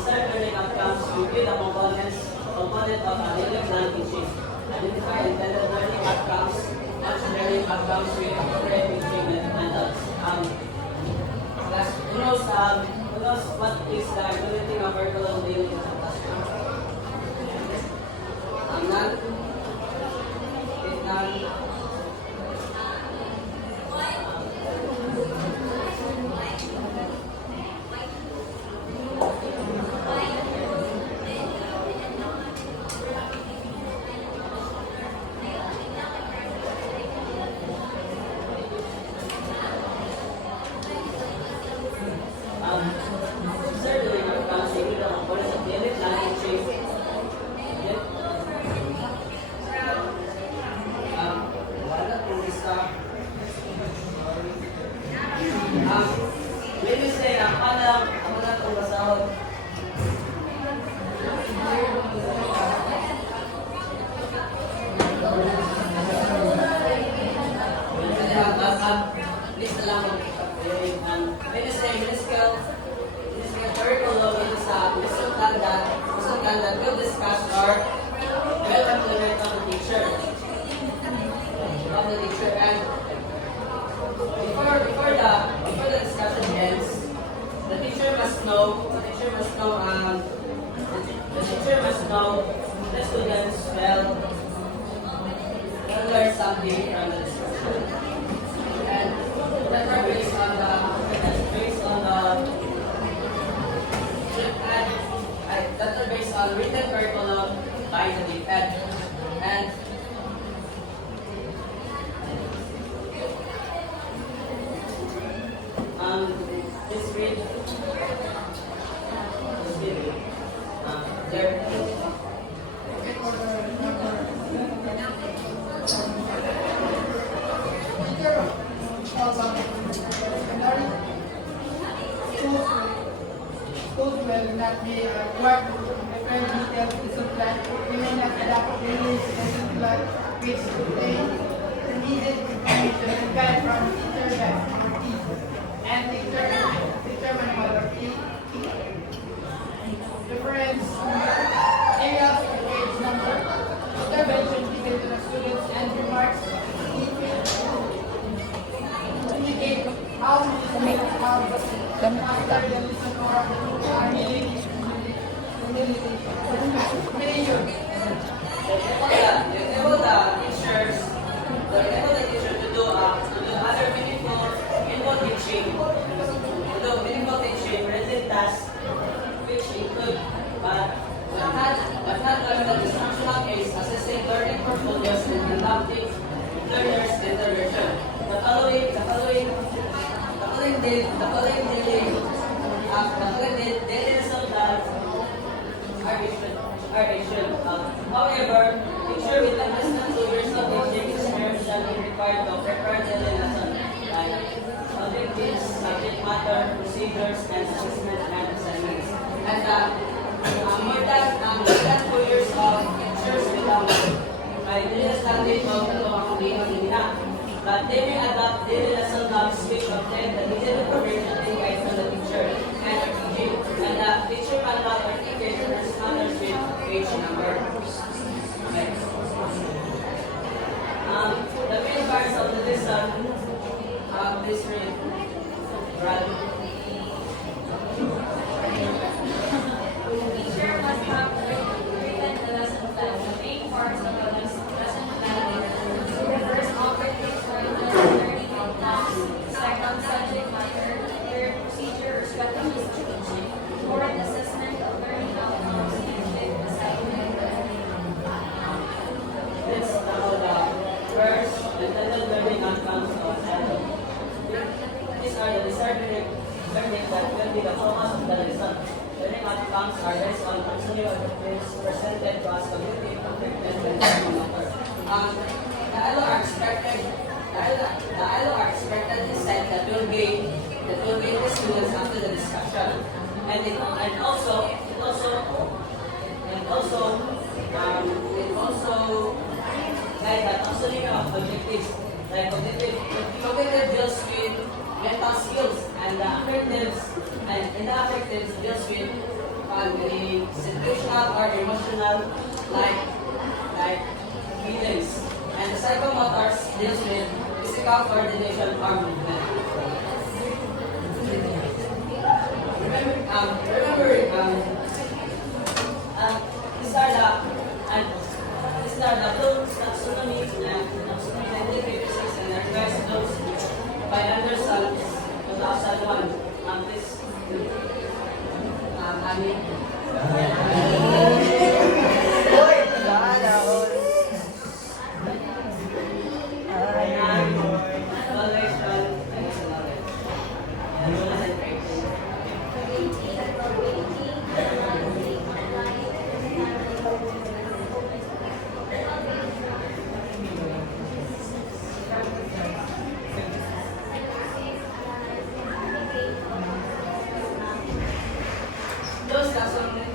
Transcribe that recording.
desired learning outcomes review the component of daily plan teaching. Identify intended learning outcomes, match learning outcomes with appropriate teaching methods. Who knows what is the implementing of curriculum daily in the classroom? None? If none, certainly not consider the components of daily plan teaching. Yep. Wala kung isa. When you say ako na itong basahon. Please allow me. When you say minuscule curriculum is lesson plan that will discuss or will implement of the teacher. And before the discussion ends, the teacher must know the students will learn something from the discussion. And that are based on the that are based on written curriculum by the DepEd. And this read there. Schools will not be required to prepare detailed lesson plan. We may not adapt daily lesson plan which contain the needed information and guide from teacher and teacher manual or reference areas or page number, intervention given to the students and remarks indicate how to make after the lesson or Enable the teachers to do other meaningful teaching, written tasks, which include, but not only the instructional aids, assessing learning portfolios and conducting learners intervention. The following daily lesson plans are issued. However, teacher with less than 2 years of teaching experience shall be required to prepare daily lesson like objectives, subject matter, procedures, and assessment and assignments. And more than 2 years of teachers without daily standing of ito ang hindi nila. But they may adopt daily lesson plans which obtain the needed information and guide from the teacher and the teaching. And the teacher manual or ticket corresponds with page number. Okay. The main parts of the lesson, please read. Brad. Teacher must have written the lesson plan. The main parts of the lesson plan first objectives for the learning outcomes, second subject matter, third procedure or strategies to teaching, fourth assessment of learning outcomes, and fifth assignment. Let's tackle the first intended learning outcomes of childhood. These are the desired learning that will be the focus of the lesson. Learning outcomes are based on functioning objectives presented to us cognitive, affective, and learning matter. The ILO are expected insight that will gain the students after the discussion, and also like the functioning of objectives, like cognitive deals with mental skills, and the affectives deals with the situational or emotional like feelings. And the psychomotors deals with physical coordination or movement. These are the two taxonomy and taxonomy 1956 and the revised those by Anderson 2001. This Ani. Those taxonomy